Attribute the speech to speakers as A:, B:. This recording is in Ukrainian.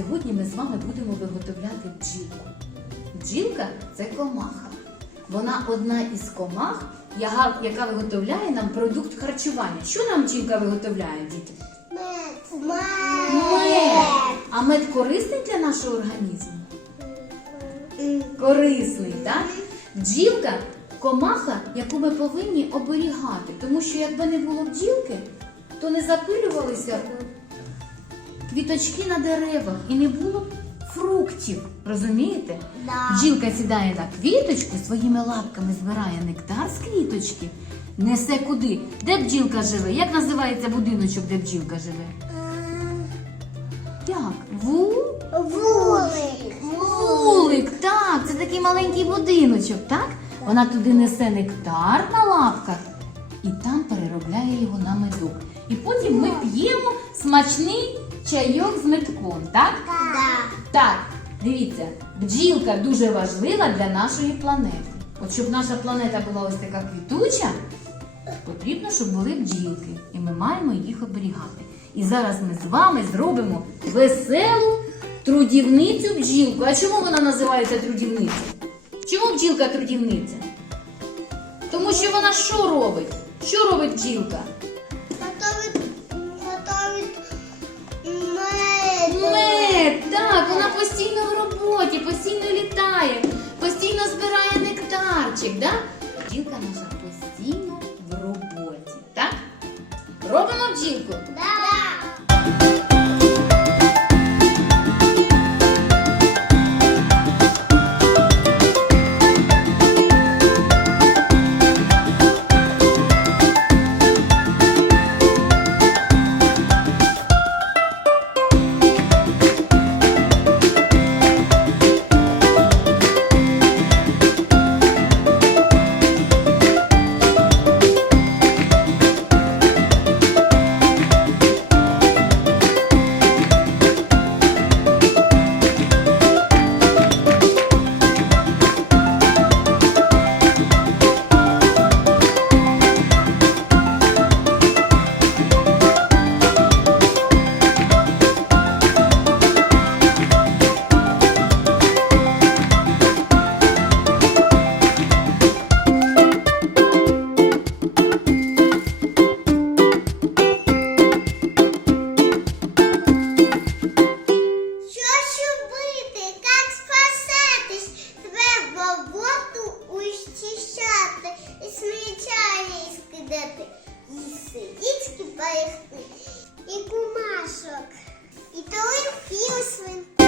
A: Сьогодні ми з вами будемо виготовляти бджілку. Бджілка це комаха. Вона одна із комах, яка, яка виготовляє нам продукт харчування. Що нам бджілка виготовляє, діти?
B: Мед.
A: Мед. А мед корисний для нашого організму? Корисний, так? Бджілка комаха, яку ми повинні оберігати. Тому що якби не було бджілки, то не запилювалися квіточки на деревах і не було б фруктів. Розумієте?
B: Да.
A: Бджілка сідає на квіточку, своїми лапками збирає нектар з квіточки, несе куди? Де бджілка живе? Як називається будиночок, де бджілка живе? Як? Ву?
B: Вулик.
A: Вулик, так, це такий маленький будиночок, так? Вона туди несе нектар на лапках і там переробляє його на медок. І потім ми п'ємо смачний чайок з медком, так?
B: Да.
A: Так, дивіться, бджілка дуже важлива для нашої планети. От щоб наша планета була ось така квітуча, потрібно, щоб були бджілки, і ми маємо їх оберігати. І зараз ми з вами зробимо веселу трудівницю бджілку. А чому вона називається трудівниця? Чому бджілка трудівниця? Тому що вона що робить? Що робить бджілка? В роботі, постійно літає, постійно збирає нектарчик, да? Бджілка наша постійно в роботі, так? Робимо бджілку? прийдете і сидіть і берегти, і кумашок, і телефіл свинку.